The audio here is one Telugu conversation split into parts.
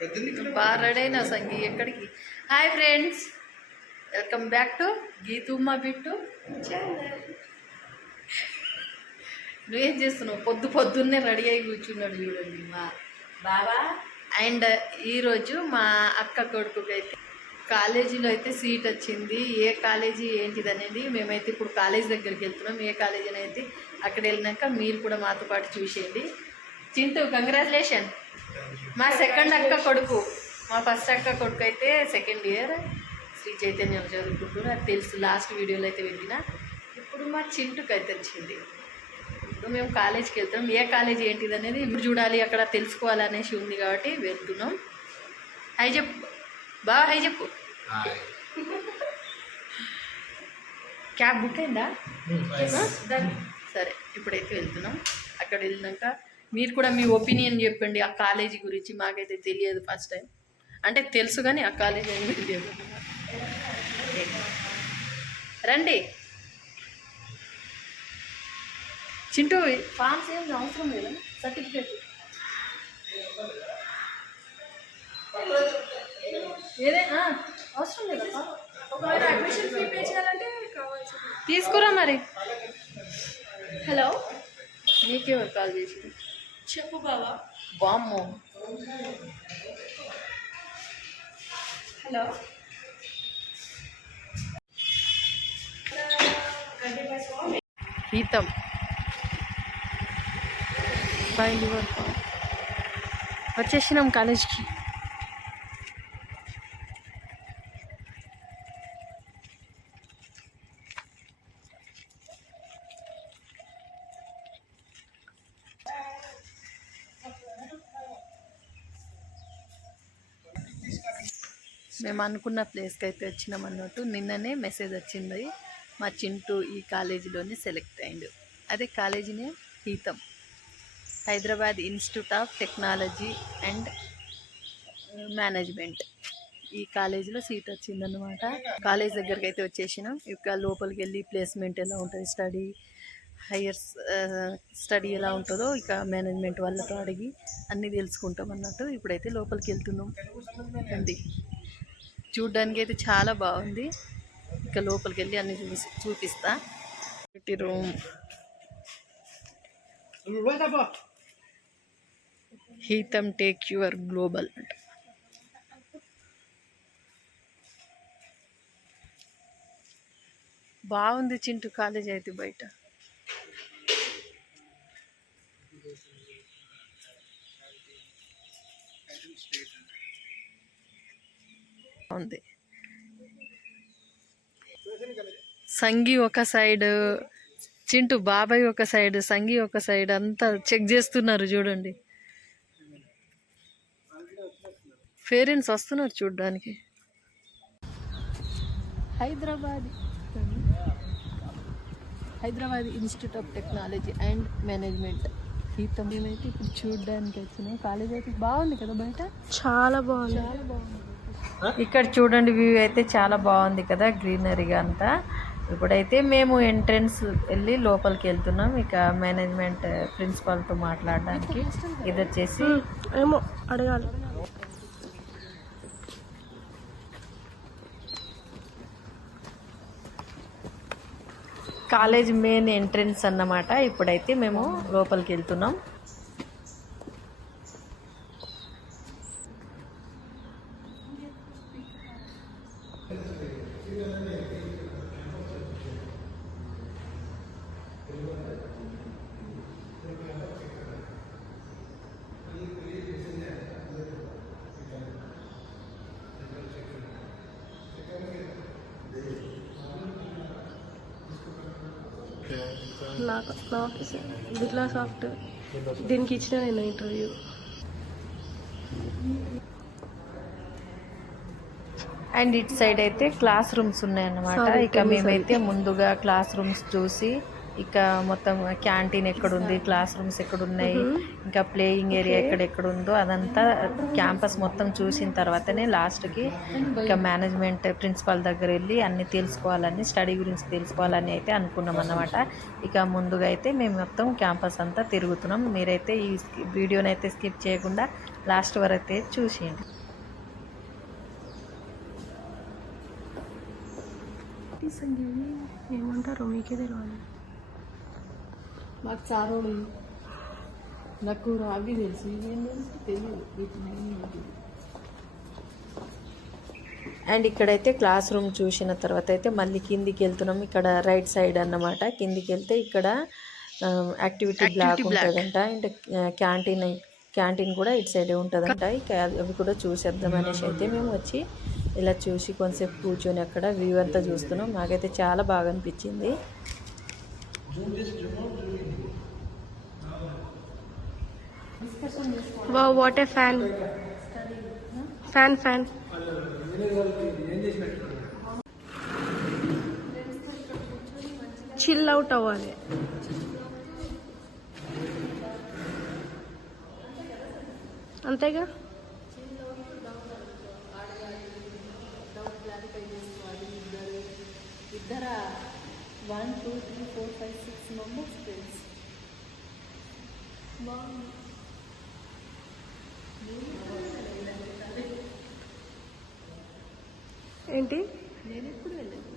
బాగా రెడీ అయినా సంగీ ఎక్కడికి. Hi friends, welcome back to Geethumma Bittu channel. నువ్వేం చేస్తున్నావు? పొద్దున్నే రెడీ అయి కూర్చున్నాడు చూడండి మా బాబా. అండ్ ఈరోజు మా అక్క కొడుకుకి అయితే కాలేజీలో అయితే సీట్ వచ్చింది. ఏ కాలేజీ ఏంటిది అనేది మేమైతే ఇప్పుడు కాలేజీ దగ్గరికి వెళ్తున్నాం. ఏ కాలేజీ అనేది అక్కడ వెళ్ళినాక మీరు కూడా మాతో పాటు చూసేయండి. చింటూ, కంగ్రాచులేషన్. మా సెకండ్ అక్క కొడుకు, మా ఫస్ట్ అక్క కొడుకు అయితే సెకండ్ ఇయర్ శ్రీ చైతన్యం చదువుకుంటున్నారు. అది తెలుసు, లాస్ట్ వీడియోలో అయితే వెళ్ళిన. ఇప్పుడు మా చింటూకి అయితే వచ్చింది. ఇప్పుడు మేము కాలేజీకి వెళ్తాం. ఏ కాలేజీ ఏంటిది అనేది ఇప్పుడు చూడాలి, అక్కడ తెలుసుకోవాలనేసి ఉంది కాబట్టి వెళ్తున్నాం. హై చెప్పు బాగా, హై చెప్పు. క్యాబ్ బుక్ అయిందా? సరే, ఇప్పుడైతే వెళ్తున్నాం. అక్కడ వెళ్ళినాక మీరు కూడా మీ ఒపీనియన్ చెప్పండి ఆ కాలేజీ గురించి. మాకైతే తెలియదు, ఫస్ట్ టైం. అంటే తెలుసు కానీ ఆ కాలేజీ అని తెలియదు. రండి చింటూ, ఫామ్స్ ఏం అవసరం లేదా? సర్టిఫికేట్ ఏదైనా అవసరం లేదా? ఒకవేళ అడ్మిషన్ ఫీ పే చేయాలంటే కావాల్సి తీసుకురా మరి. హలో, నీకెవరు కాల్ చేసింది? చెప్పు బాబా. బామ్మో. హలో, గీతం వచ్చేసినాం కాలేజ్కి. మేము అనుకున్న ప్లేస్కి అయితే వచ్చినాం అన్నట్టు. నిన్ననే మెసేజ్ వచ్చింది, మా చింటూ ఈ కాలేజీలోనే సెలెక్ట్ అయ్యిండు. అదే కాలేజీనే HITAM, Hyderabad institute of technology and management. ఈ కాలేజీలో సీట్ వచ్చిందన్నమాట. కాలేజ్ దగ్గరికి అయితే వచ్చేసినాం. ఇక లోపలికి వెళ్ళి ప్లేస్మెంట్ ఎలా ఉంటుంది, హయ్యర్ స్టడీ ఎలా ఉంటుందో ఇక మేనేజ్మెంట్ వాళ్ళతో అడిగి అన్నీ తెలుసుకుంటాం అన్నట్టు. ఇప్పుడైతే లోపలికి వెళ్తున్నాం అండి. చూడ్డానికి అయితే చాలా బాగుంది. ఇక లోపలికి వెళ్ళి అన్ని చూపిస్తా. రూమ్ హీతం టేక్ యువర్ గ్లోబల్ అంట. బాగుంది చింటూ కాలేజ్ అయితే బయట. ఉంది సంగీ ఒక సైడ్, చింటూ బాబాయ్ ఒక సైడ్, సంగీ ఒక సైడ్, అంతా చెక్ చేస్తున్నారు చూడండి. పేరెంట్స్ వస్తున్నారు చూడడానికి. Hyderabad institute of technology and management HITAM. మేమైతే ఇప్పుడు చూడడానికి వచ్చినాం. కాలేజ్ అయితే బాగుంది కదా బయట, చాలా బాగుంది. ఇక్కడ చూడండి, వ్యూ అయితే చాలా బాగుంది కదా, గ్రీనరీగా అంతా. ఇప్పుడైతే మేము ఎంట్రన్స్ వెళ్ళి లోపలికి వెళ్తున్నాం. ఇక మేనేజ్మెంట్ ప్రిన్సిపాల్తో మాట్లాడడానికి. ఇది వచ్చేసి ఏమో అడగాలి. కాలేజ్ మెయిన్ ఎంట్రన్స్ అన్నమాట. ఇప్పుడైతే మేము లోపలికి వెళ్తున్నాం. నాకు బిర్లా సాఫ్ట్ దీనికి ఇచ్చిన నేను ఇంటర్వ్యూ. అండ్ ఇటు సైడ్ అయితే క్లాస్ రూమ్స్ ఉన్నాయన్నమాట. ఇక మేమైతే ముందుగా క్లాస్ రూమ్స్ చూసి ఇక మొత్తం క్యాంటీన్ ఎక్కడుంది, క్లాస్ రూమ్స్ ఎక్కడున్నాయి, ఇంకా ప్లేయింగ్ ఏరియా ఎక్కడెక్కడ ఉందో అదంతా క్యాంపస్ మొత్తం చూసిన తర్వాతనే లాస్ట్కి ఇక మేనేజ్మెంట్ ప్రిన్సిపాల్ దగ్గర వెళ్ళి అన్నీ తెలుసుకోవాలని, స్టడీ గురించి తెలుసుకోవాలని అయితే అనుకున్నాం అన్నమాట. ఇక ముందుగా అయితే మేము మొత్తం క్యాంపస్ అంతా తిరుగుతున్నాం. మీరైతే ఈ వీడియోని అయితే స్కిప్ చేయకుండా లాస్ట్ వరకు అయితే చూసేయండి. ఏమంటారు మీకే తెలియాలి. మాకు చారోడు నాకు రాగి తెలుసు, ఇవేం తెలుసు తెలియదు వీటిని. అండ్ ఇక్కడైతే క్లాస్ రూమ్ చూసిన తర్వాత అయితే మళ్ళీ కిందికి వెళ్తున్నాం. ఇక్కడ రైట్ సైడ్ అన్నమాట. కిందికి వెళ్తే ఇక్కడ యాక్టివిటీ బ్లాక్ ఉంటుందంట. అండ్ క్యాంటీన్ కూడా ఇటు సైడే ఉంటుందంట. ఇక అవి కూడా చూసేద్దాం అనేసి అయితే మేము వచ్చి ఇలా చూసి కొంతసేపు కూర్చొని అక్కడ వ్యూ అంతా చూస్తున్నాం. నాకైతే చాలా బాగా అనిపించింది. Wow, what a fan. Fan chill out అవ్వాలి. అంతేగా. ఇద్దర 1 2 3 4 5 6 మెంబర్స్ ఫ్రెండ్స్. ఏంటి? నేను ఎప్పుడు వెళ్ళాను.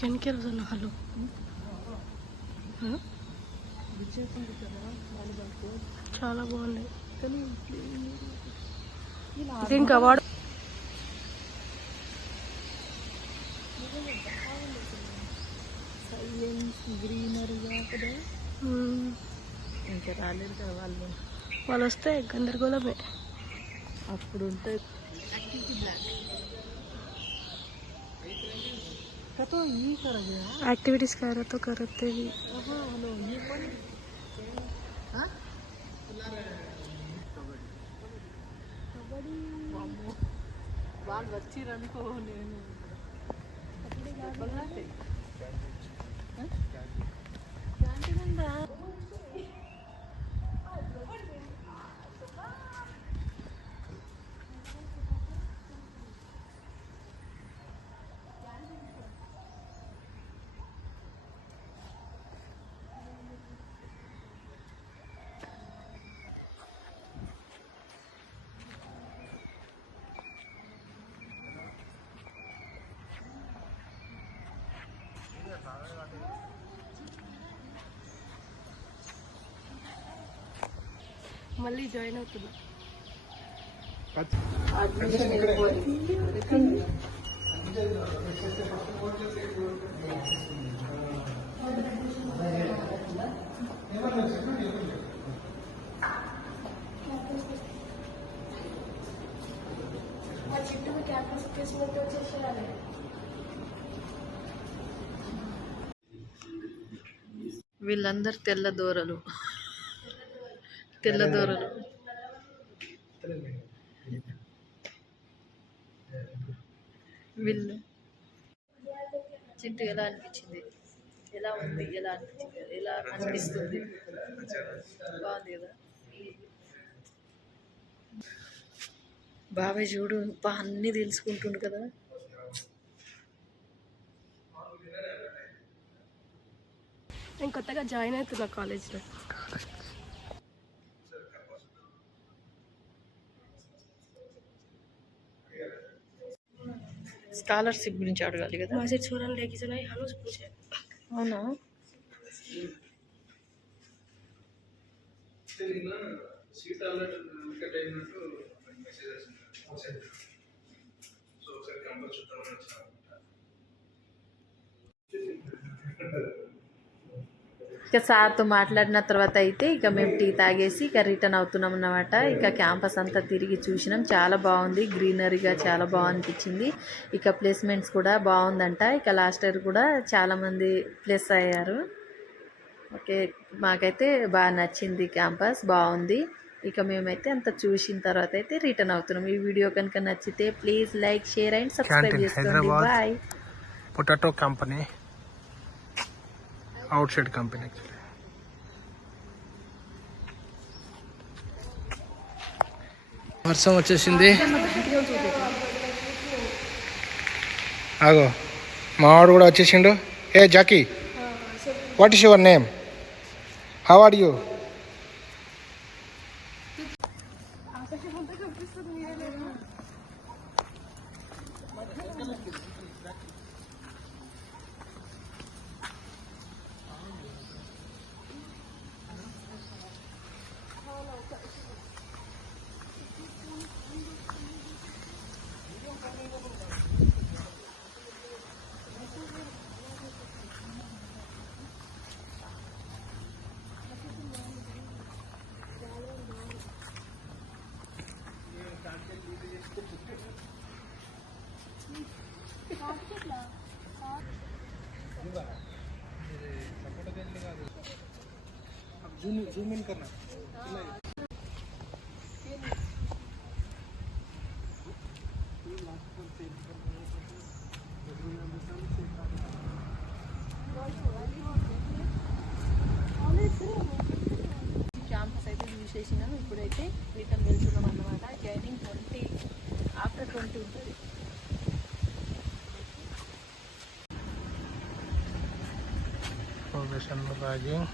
కెన్కేర్ హలో చాలా బాగున్నాయి. దీనికి అవార్డు సైలెన్స్ గ్రీనరీగా కదా. ఇంకా రాలేదు కదా వాళ్ళు వస్తే గందరగోళమే. అప్పుడు ఉంటాయి. एक्टिविटीज कर रहे तो करते भी. వాళ్ళు వచ్చిరనుకో నేను మళ్ళీ జాయిన్ అవుతున్నా. వీళ్ళందరూ తెల్లదోరలు. వీళ్ళు చింటూ ఎలా అనిపించింది? ఎలా ఉంది? ఎలా అనిపిస్తుంది? బాగుంది కదా. బాబాయ్ చూడు అన్నీ తెలుసుకుంటుండు కదా. నేను కొత్తగా జాయిన్ అవుతున్నా కాలేజ్లో. స్కాలర్షిప్ గురించి అడగాలి కదా. मुझे छोड़ने लेके चला हम लोग पूछे. అవునా? సీట్ ఆల్రెడీ వికెట్ అయినట్టు మెసేజ్ వస్తుంది. సో ఒకసారి క్యాంపస్ చుట్టాలని వచ్చిన ఇక సార్తో మాట్లాడిన తర్వాత అయితే ఇక మేము టీ తాగేసి ఇక రిటర్న్ అవుతున్నాం అన్నమాట. ఇక క్యాంపస్ అంతా తిరిగి చూసినాం. చాలా బాగుంది, గ్రీనరీగా చాలా బాగా అనిపించింది. ఇక ప్లేస్మెంట్స్ కూడా బాగుందంట. ఇక లాస్ట్ ఇయర్ కూడా చాలామంది ప్లేస్ అయ్యారు. ఓకే, మాకైతే బాగా నచ్చింది. క్యాంపస్ బాగుంది. ఇక మేమైతే అంత చూసిన తర్వాత అయితే రిటర్న్ అవుతున్నాం. ఈ వీడియో కనుక నచ్చితే please like, share and subscribe Canteen, చేసుకోండి. Hyderabad. Bye. Potato company, outside company actually. వర్షం వచ్చేసింది. ఆగో మావాడు కూడా వచ్చేసిండు. ఏ Jackie, what is your name? How are you? Zoom in కన్నా. క్యాంపస్ అయితే చూసేసినాం. ఇప్పుడైతే రిటర్న్ వెళ్తున్నాం అన్నమాట. జాయినింగ్ 20 ఆఫ్టర్ 20 ఉంటుంది. Professional ragging.